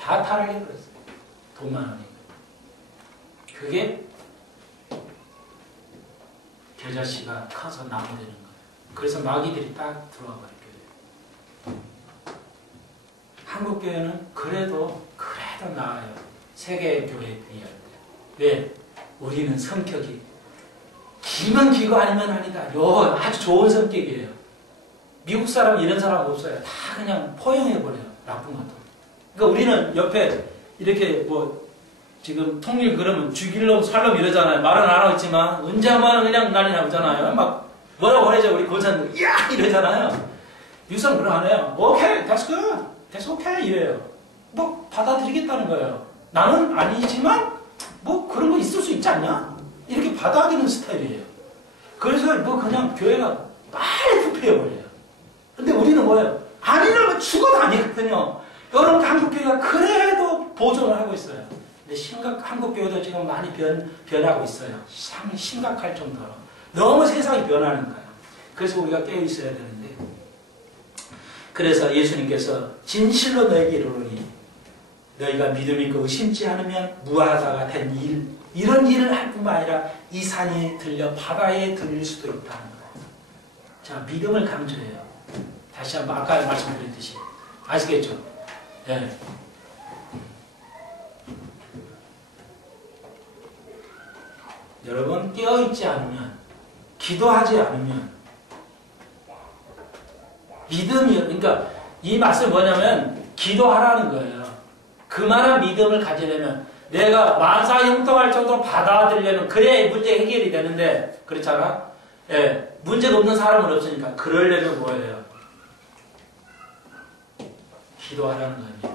다 타락해버렸어요. 돈만 하니까. 그게 겨자씨가 커서 나무 되는 거예요. 그래서 마귀들이 딱 들어와 버려요. 한국 교회는 그래도 나아요. 세계 교회에 비할 때. 왜? 우리는 성격이 기면 기고 아니면 아니다. 요 아주 좋은 성격이에요. 미국 사람은 이런 사람 없어요. 다 그냥 포용해버려요. 나쁜 것도. 그러니까 우리는 옆에 이렇게 뭐 지금 통일 그러면 죽일놈 살놈 이러잖아요. 말은 안 하고 있지만 언제 한번 그냥 난리 나오잖아요. 막 뭐라고 그러죠. 우리 고산들 야 이러잖아요. 유선 그런 안 해요. 오케이, that's good, that's okay 이래요. 뭐 받아들이겠다는 거예요. 나는 아니지만 뭐 그런 거 있을 수 있지 않냐? 이렇게 받아들이는 스타일이에요. 그래서 뭐 그냥 교회가 빨리 부패해버려요. 근데 우리는 뭐예요? 아니라면 죽어도 아니거든요. 여러분 한국 교회가 그래도 보존을 하고 있어요. 근데 한국 교회도 지금 많이 변하고 있어요. 상당히 심각할 정도로. 너무 세상이 변하는 거예요. 그래서 우리가 깨어 있어야 되는데. 그래서 예수님께서 진실로 너에게 이르노니 너희가 믿음이 있고 의심치 않으면 무하다가 된 일, 이런 일을 할 뿐만 아니라 이 산이 들려 바다에 들릴 수도 있다는 거예요. 자, 믿음을 강조해요. 다시 한번 아까 말씀드렸듯이. 아시겠죠? 네. 여러분 깨어있지 않으면, 기도하지 않으면 믿음이, 그러니까 이 말씀이 뭐냐면 기도하라는 거예요. 그만한 믿음을 가지려면, 내가 만사형통할 정도로 받아들이려면 그래야 문제 해결이 되는데, 그렇잖아? 예, 문제가 없는 사람은 없으니까. 그러려면 뭐예요? 기도하라는 겁니다.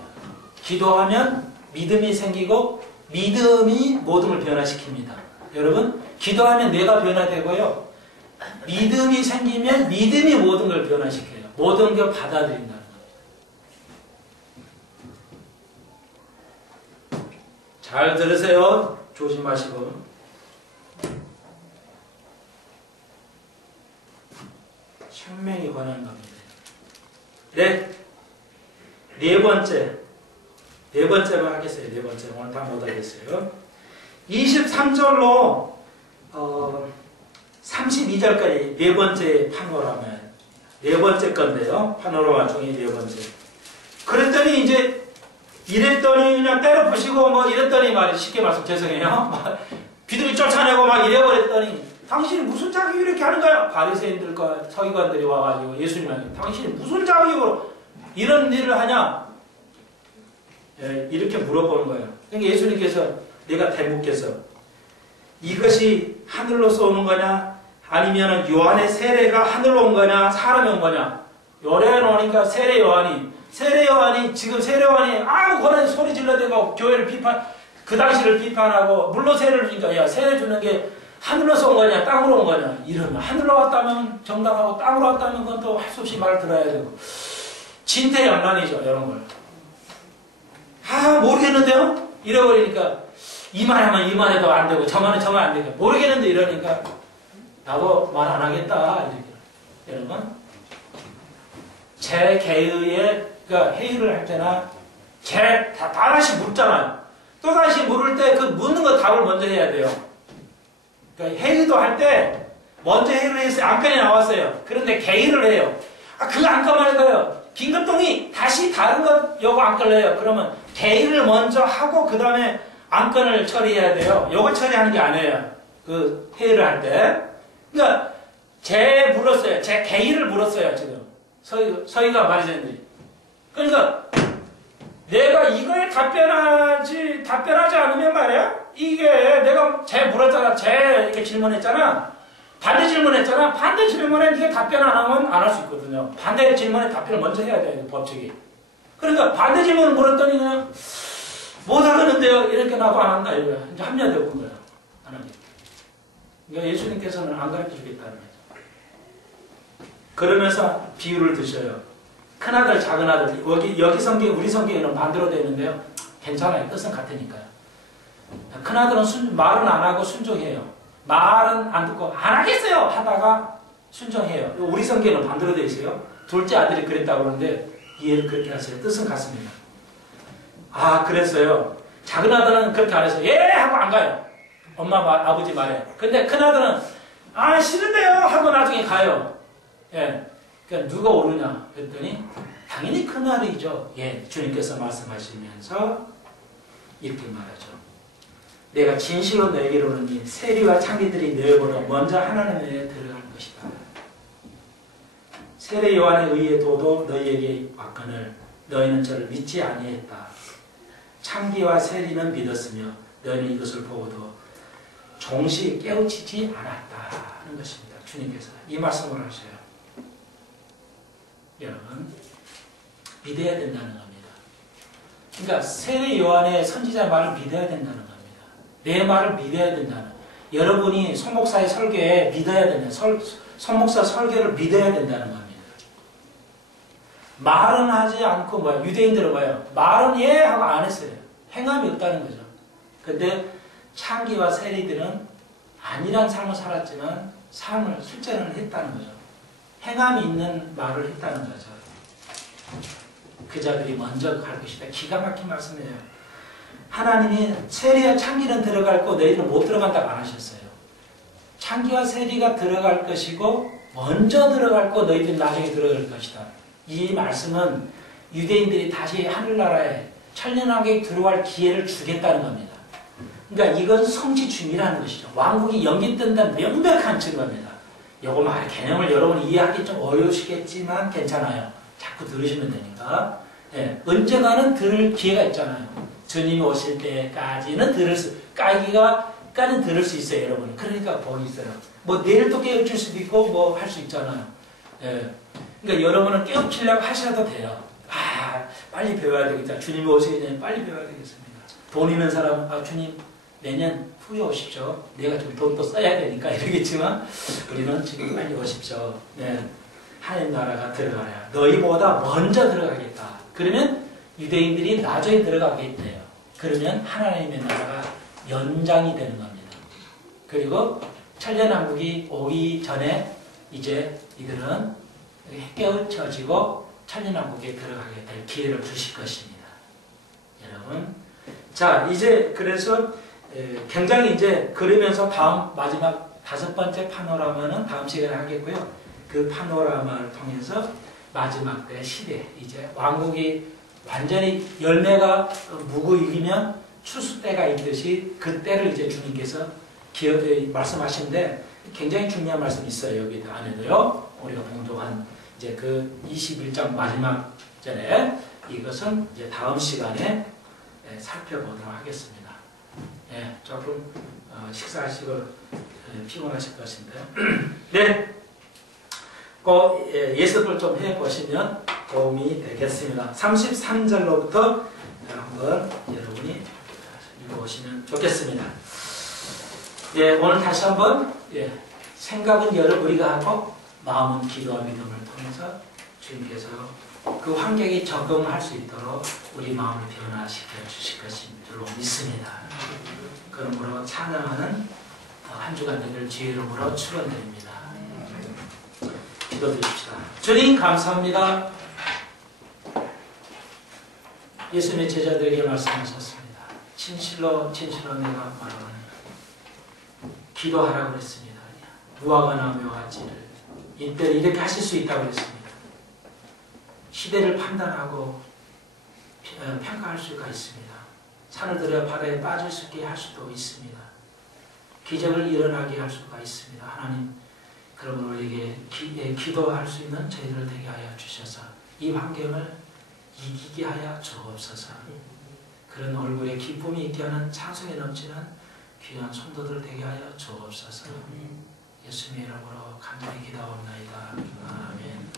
기도하면 믿음이 생기고 믿음이 모든 걸 변화시킵니다. 여러분, 기도하면 뇌가 변화되고요. 믿음이 생기면 믿음이 모든 걸 변화시켜요. 모든 걸 받아들인다는 겁니다. 잘 들으세요. 조심하시고. 생명이 관한 겁니다. 네 번째만 하겠어요. 네 번째. 오늘 다 못하겠어요. 23절로 32절까지 네 번째 파노라마, 네 번째 건데요. 파노라마 중에 네 번째. 그랬더니 이제 이랬더니 그냥 때려 부시고 뭐 이랬더니 말이 쉽게 말씀 죄송해요. 비둘기 쫓아내고 막 이래버렸더니 당신이 무슨 자격이 이렇게 하는 거야? 바리새인들과 서기관들이 와가지고 예수님한테 당신이 무슨 자격으로 이런 일을 하냐? 예, 이렇게 물어보는 거예요. 그러니까 예수님께서 내가 대묻겠어. 이것이 하늘로서 오는 거냐? 아니면 요한의 세례가 하늘로 온 거냐? 사람이 온 거냐? 요래 놓으니까 세례 요한이 지금 세례 요한이 아무거나 소리 질러대고 교회를 그 당시를 비판하고 물로 세례를 주니까 야 세례 주는 게 하늘로서 온 거냐 땅으로 온 거냐 이러면 하늘로 왔다면 정당하고 땅으로 왔다면 그건 또 할 수 없이 말을 들어야 되고 진퇴양난이죠 이런 걸. 모르겠는데요? 이래버리니까 이만하면 이만해도 안 되고 저만은 저만 안 되고 모르겠는데 이러니까 나도 말 안 하겠다 이렇게. 여러분 제 개의에 그러니까 회의를 할 때나 다시 묻잖아요. 또다시 물을 때 그 묻는 거 답을 먼저 해야 돼요. 그러니까 회의도 할 때 먼저 회의를 했어요. 안건이 나왔어요. 그런데 개의를 해요. 그 안건만 해도요. 긴급동의 다시 다른 것 요거 안건을 해요. 그러면 개의를 먼저 하고 그 다음에 안건을 처리해야 돼요. 요거 처리하는 게 아니에요. 그 회의를 할 때. 그러니까 물었어요. 제 개의를 물었어요. 지금 서희가 말이잖아요. 그러니까 내가 이거에 답변하지 않으면 말이야. 이게 내가 물었잖아. 이렇게 질문했잖아. 반대 질문했잖아. 반대 질문에 네가 답변 안 하면 안 할 수 있거든요. 반대 질문에 답변을 먼저 해야 돼요. 법칙이. 그러니까 반대 질문을 물었더니 그냥 못 하겠는데요. 이렇게 나도 안 한다. 이거야. 이제 합리화되고 온 거야. 하나님. 그러니까 예수님께서는 안 가르쳐 주겠다는 거죠. 그러면서 비유를 드셔요. 큰아들, 작은아들. 여기 성경, 우리 성경에는 반대로 되어 있는데요. 괜찮아요. 뜻은 같으니까요. 큰아들은 말은 안 하고 순종해요. 말은 안 듣고 안 하겠어요 하다가 순종해요. 우리 성경에는 반대로 되어 있어요. 둘째 아들이 그랬다고 그러는데 이해를 그렇게 하세요. 뜻은 같습니다. 그랬어요. 작은 아들은 그렇게 안 해서 예! 하고 안 가요. 엄마 말, 아버지 말에. 근데 큰아들은 싫은데요 하고 나중에 가요. 예. 그러니까 누가 오르냐 그랬더니 당연히 큰아들이죠. 예, 주님께서 말씀하시면서 이렇게 말하죠. 내가 진실로 너에게 이르노니 세리와 창기들이 너희보다 먼저 하나님에 들어갈 것이다. 세례 요한에 의해 도도 너희에게 왔거늘 너희는 저를 믿지 아니했다. 창기와 세리는 믿었으며 너희는 이것을 보고도 종시 깨우치지 않았다는 것입니다. 주님께서 이 말씀을 하셔요. 여러분 믿어야 된다는 겁니다. 그러니까 세례 요한의 선지자 말을 믿어야 된다는 겁니다. 내 말을 믿어야 된다는. 여러분이 손목사의 설교에 믿어야 된다. 손목사 설교를 믿어야 된다는 겁니다. 말은 하지 않고 유대인들은 말은 예 하고 안 했어요. 행함이 없다는 거죠. 근데 창기와 세리들은 아니란 삶을 살았지만 삶을 실제로는 했다는 거죠. 행함이 있는 말을 했다는 거죠. 그 자들이 먼저 갈 것이다. 기가 막힌 말씀이에요. 하나님이 세리와 창기는 들어갈 거 너희는 못 들어간다고 안 하셨어요. 창기와 세리가 들어갈 것이고 먼저 들어갈 거 너희들은 나중에 들어갈 것이다. 이 말씀은 유대인들이 다시 하늘나라에 천년왕국에 들어갈 기회를 주겠다는 겁니다. 그러니까 이건 성취 중이라는 것이죠. 왕국이 연기된다는 명백한 증거입니다. 요거 말 개념을 여러분 이해하기 좀 어려우시겠지만 괜찮아요. 자꾸 들으시면 되니까. 예, 언젠가는 들을 기회가 있잖아요. 주님이 오실 때까지는 까기가까지는 들을 수 있어요, 여러분. 그러니까 복이 있어요. 뭐 내일 또 깨우칠 수도 있고 뭐 할 수 있잖아요. 예. 그러니까 여러분은 깨우치려고 하셔도 돼요. 아, 빨리 배워야 되겠다. 주님이 오시기 전에 빨리 배워야 되겠습니다. 돈 있는 사람은 주님 내년 후에 오십시오. 내가 좀 돈 또 써야 되니까 이러겠지만 우리는 지금 빨리 오십시오. 네. 하나님 나라가 들어가야 너희보다 먼저 들어가겠다. 그러면 유대인들이 나중에 들어가겠대요. 그러면 하나님의 나라가 연장이 되는 겁니다. 그리고 천년왕국이 오기 전에 이제 이들은 깨우쳐지고 천년왕국에 들어가게 될 기회를 주실 것입니다. 여러분, 자 이제 그래서 굉장히 이제 그러면서 다음 마지막 5번째 파노라마는 다음 시간에 하겠고요. 그 파노라마를 통해서 마지막 때 시대, 이제 왕국이 완전히 열매가 무구익이면 추수 때가 있듯이 그 때를 이제 주님께서 말씀하시는데 굉장히 중요한 말씀이 있어요. 여기 안에도요. 우리가 봉독한 이제 그 21장 마지막 전에 이것은 이제 다음 시간에 살펴보도록 하겠습니다. 예, 조금 식사하시고 피곤하실 것인데요. 네, 꼭 예습을 좀 해보시면 도움이 되겠습니다. 33절로부터 한번 여러분이 읽어보시면 좋겠습니다. 예, 오늘 다시 한번 생각은 우리가 하고 마음은 기도와 믿음을 통해서 주님께서 그 환경에 적응할 수 있도록 우리 마음을 변화시켜 주실 것인 줄로 믿습니다. 그러므로 찬양하는 한 주간 되기를 주의 이름으로 축원드립니다. 기도드립시다. 주님 감사합니다. 예수님의 제자들에게 말씀하셨습니다. 진실로 내가 말하노니 기도하라고 그랬습니다. 무화과나 묘가지를 이때 이렇게 하실 수 있다고 그랬습니다. 시대를 판단하고 평가할 수가 있습니다. 산을 들여 바다에 빠질 수 있게 할 수도 있습니다. 기적을 일어나게 할 수가 있습니다. 하나님, 그러므로 우리에게 기도할 수 있는 저희들을 되게 하여 주셔서 이 환경을 이기게 하여 주옵소서. 그런 얼굴에 기쁨이 있게 하는 찬송이 넘치는 귀한 성도들 되게 하여 주옵소서. 예수님의 이름으로 간절히 기도하옵나이다. 아멘.